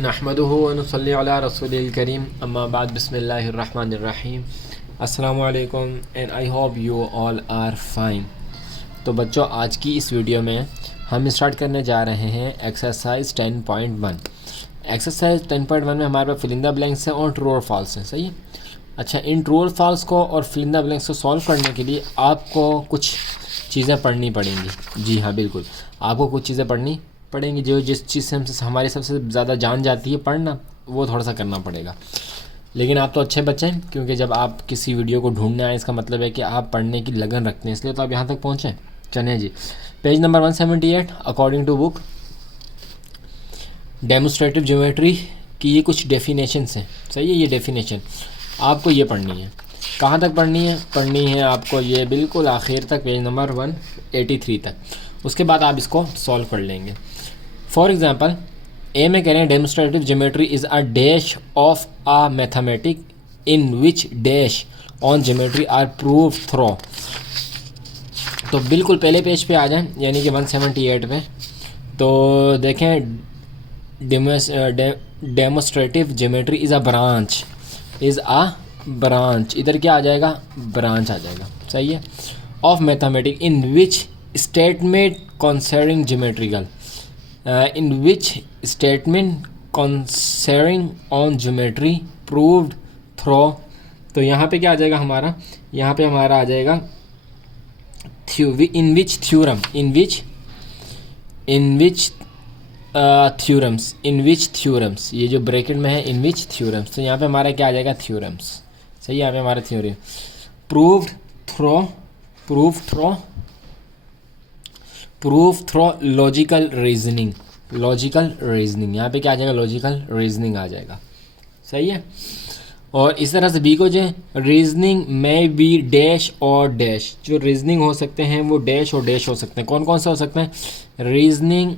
नहमदुहु व नुसल्ली अला रसूलिल करीम अम्मा बाद बिस्मिल्लाहिर रहमानिर रहीम। अस्सलामु अलैकुम and I hope you all are fine. तो बच्चों, आज की इस वीडियो में हम स्टार्ट करने जा रहे हैं एक्सरसाइज 10.1। एक्सरसाइज 10.1 में हमारे पास फिलिंग द ब्लैंक्स है और ट्रू और फॉल्स है। सही है। अच्छा, इन ट्रू और फॉल्स को और फिलिंग द ब्लैंक्स को सॉल्व करने के लिए आपको कुछ चीज़ें पढ़नी पड़ेंगी। जी हाँ, बिल्कुल, आपको कुछ चीज़ें पढ़नी पड़ेंगी। जो जिस चीज़ से हमसे हमारी सबसे ज़्यादा जान जाती है पढ़ना, वो थोड़ा सा करना पड़ेगा। लेकिन आप तो अच्छे बच्चे हैं, क्योंकि जब आप किसी वीडियो को ढूंढने आए इसका मतलब है कि आप पढ़ने की लगन रखते हैं, इसलिए तो आप यहाँ तक पहुँचे। चलिए जी, page number 178 according to book demonstrative geometry की ये कुछ डेफिनेशंस हैं। सही है, ये डेफिनेशन आपको ये पढ़नी है। कहाँ तक पढ़नी है? पढ़नी है आपको ये बिल्कुल आखिर तक, पेज नंबर 183 तक। उसके बाद आप इसको सॉल्व कर लेंगे। फॉर एग्जांपल, ए में कह रहे हैं demonstrative geometry is a dash of a mathematic in which dash on geometry are prove through. तो बिल्कुल पहले पेज पे आ जाएं, यानी कि 178 पे। तो देखें, demonstrative geometry is a branch, इधर क्या आ जाएगा? ब्रांच आ जाएगा। सही है। Of mathematic in which statement concerning geometrical, in which statement concerning on geometry proved through. तो यहाँ पे क्या आ जाएगा हमारा? यहाँ पे हमारा आ जाएगा इन विच थ्योरम्स, ये जो ब्रैकेट में है इन विच थ्योरम्स, तो यहाँ पे हमारा क्या आ जाएगा? थ्योरम्स। सही है, यहाँ पे हमारा theorem prove through logical reasoning, यहाँ पे क्या आ जाएगा? लॉजिकल रीजनिंग आ जाएगा। सही है। और इस तरह से बी को जो रीजनिंग में बी डैश और डैश, जो रीजनिंग हो सकते हैं वो डैश और डैश हो सकते हैं। कौन कौन से हो सकते हैं? रीजनिंग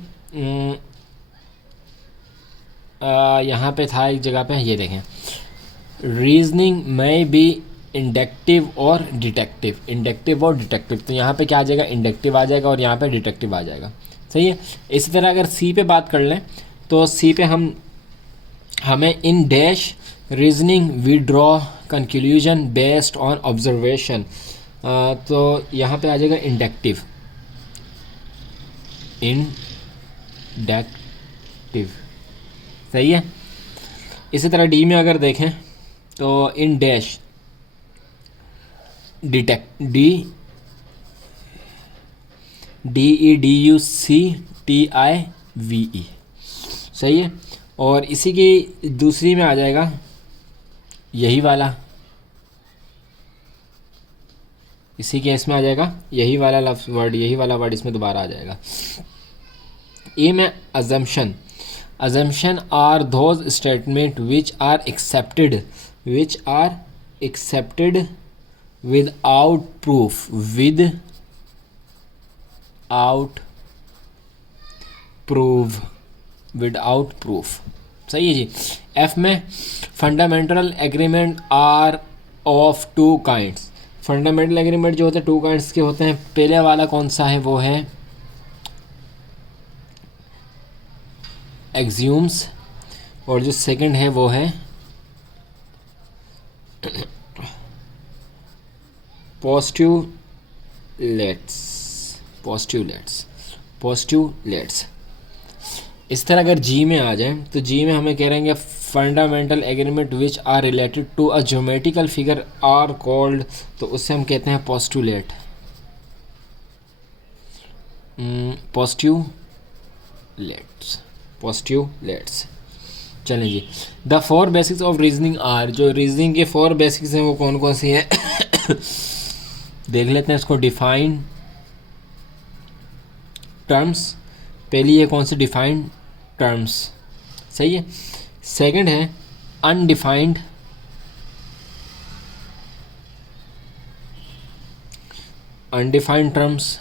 यहाँ पे था एक जगह पे, ये देखें, रीजनिंग में बी इंडक्टिव और डिटेक्टिव। तो यहाँ पे क्या आ जाएगा? इंडक्टिव आ जाएगा और यहाँ पे डिटेक्टिव आ जाएगा। सही है। इसी तरह अगर सी पे बात कर लें तो सी पे हमें in dash reasoning we draw conclusion based on observation. तो यहाँ पे आ जाएगा इंडक्टिव। सही है। इसी तरह डी में अगर देखें तो इन डैश DEDUCTIVE। सही है। और इसी की दूसरी में आ जाएगा यही वाला, इसी केस में आ जाएगा यही वाला लफ्ज़ वर्ड, यही वाला वर्ड इसमें दोबारा आ जाएगा। ए में assumption are those statement which are accepted without proof, सही है जी। एफ में fundamental agreement are of two kinds. Fundamental agreement जो होते हैं टू काइंड्स के होते हैं। पहले वाला कौन सा है? वो है एक्सियोम्स, और जो सेकंड है वो है पोस्ट्यूलेट्स। इस तरह अगर जी में आ जाए तो जी में हमें कह रहे हैं fundamental agreement which are related to a geometrical figure are called, तो उससे हम कहते हैं पोस्ट्यूलेट्स। चलें जी। The 4 basics of reasoning are, जो रीजनिंग के 4 बेसिक्स हैं वो कौन कौन सी हैं? देख लेते हैं इसको। डिफाइंड टर्म्स, पहली है कौन सी? Defined terms. सही है। सेकंड है अनडिफाइंड टर्म्स।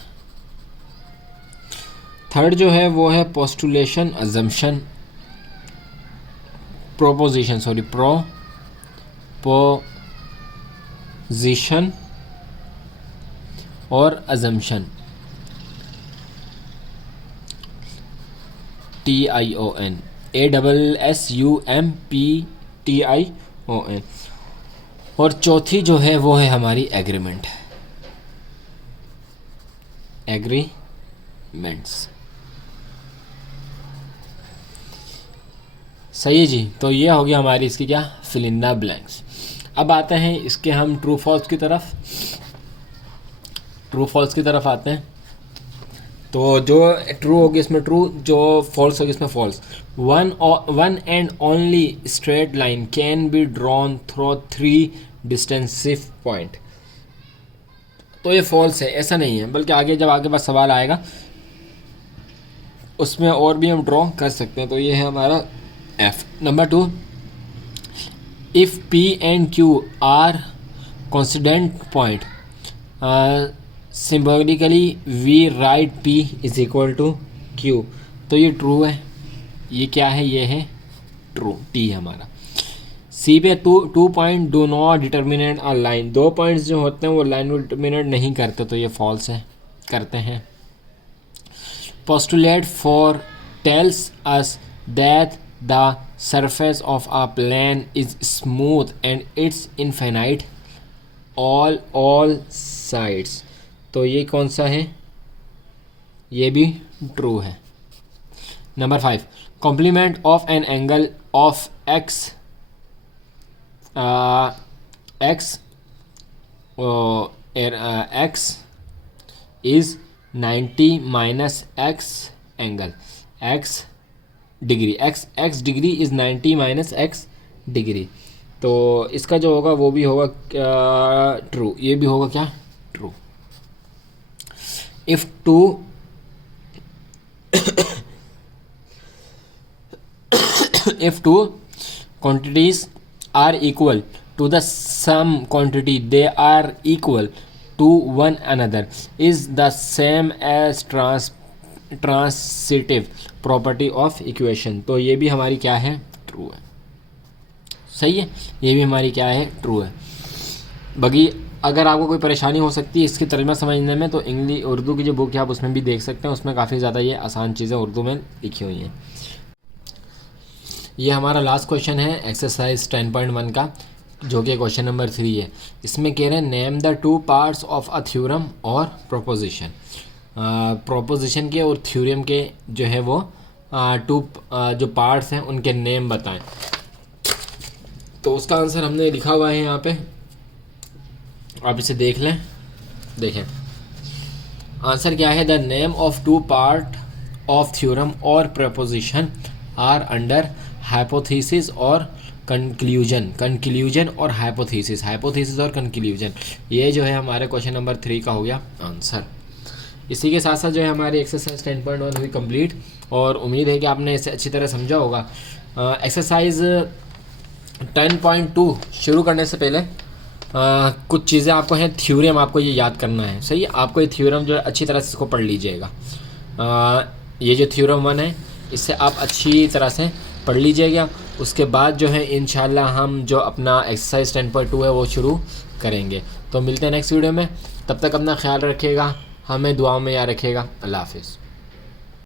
थर्ड जो है वो है पोस्टुलेशन, अजम्पशन, प्रोपोजिशन और अजम्पशन। TION। ASSUMPTION। और चौथी जो है वो है हमारी एग्रीमेंट, एग्रीमेंट्स। सही है जी। तो ये हो गया हमारी इसकी क्या, फिल इन द ब्लैंक्स। अब आते हैं इसके हम ट्रू फॉल्स की तरफ। ट्रू फॉल्स की तरफ आते हैं। तो जो ट्रू होगी इसमें ट्रू, जो फॉल्स होगी इसमें false. One and only straight line can be drawn through 3 distinctive point. तो ये फॉल्स है, ऐसा नहीं है, बल्कि आगे जब आगे बस सवाल आएगा उसमें और भी हम ड्रॉ कर सकते हैं। तो ये है हमारा F. Number 2, if P and Q are constant point, symbolically we write P is equal to Q। तो ये ट्रू है। ये क्या है, ये है ट्रू, T हमारा। सी पे 2 point do not determinate a line. 2 points जो होते हैं वो लाइन को डिटर्मिनेट नहीं करते, तो ये फॉल्स है, करते हैं। Postulate four tells us that the surface of a plane is smooth and it's infinite all sides. तो ये कौन सा है, ये भी ट्रू है। Number 5, complement of an angle of x is 90 minus x angle, x degree, x degree is 90 minus x degree. तो इसका जो होगा वो भी होगा ट्रू, ये भी होगा क्या, true. If two quantities are equal to the sum quantity they are equal to one another is the same as transitive property of equation। तो ये भी हमारी क्या है, ट्रू है। सही है, ये भी हमारी क्या है, ट्रू है। बाकी अगर आपको कोई परेशानी हो सकती है इसकी तर्जुमा समझने में, तो उर्दू की जो बुक है आप उसमें भी देख सकते हैं, उसमें काफ़ी ज़्यादा ये आसान चीज़ें उर्दू में लिखी हुई हैं। ये हमारा लास्ट क्वेश्चन है एक्सरसाइज 10.1 का, जो कि क्वेश्चन नंबर 3 है। इसमें कह रहे हैं name the 2 parts of a theorem और प्रोपोजिशन। प्रोपोजिशन के और थ्योरम के जो है वो 2 जो पार्ट्स हैं उनके नेम बताएं। तो उसका आंसर हमने लिखा हुआ है यहाँ पे, आप इसे देख लें। देखें आंसर क्या है, the name of 2 part of theorem और प्रपोजिशन आर अंडर हाइपोथेसिस और कंक्लूजन और हाइपोथेसिस और कंक्लूजन। ये जो है हमारे क्वेश्चन नंबर 3 का हो गया आंसर। इसी के साथ साथ जो है हमारी एक्सरसाइज 10.1 हुई कंप्लीट, और उम्मीद है कि आपने इसे अच्छी तरह समझा होगा। एक्सरसाइज 10.2 शुरू करने से पहले कुछ चीज़ें आपको हैं, थ्योरम आपको ये याद करना है। सही है, आपको ये थ्योरम जो है अच्छी तरह से इसको पढ़ लीजिएगा। ये जो थ्योरम 1 है इससे आप अच्छी तरह से पढ़ लीजिएगा। उसके बाद जो है इंशाल्लाह हम जो अपना एक्सरसाइज 10.2 है वो शुरू करेंगे। तो मिलते हैं नेक्स्ट वीडियो में, तब तक अपना ख्याल रखिएगा, हमें दुआओं में याद रखिएगा। अल्लाह हाफिज़।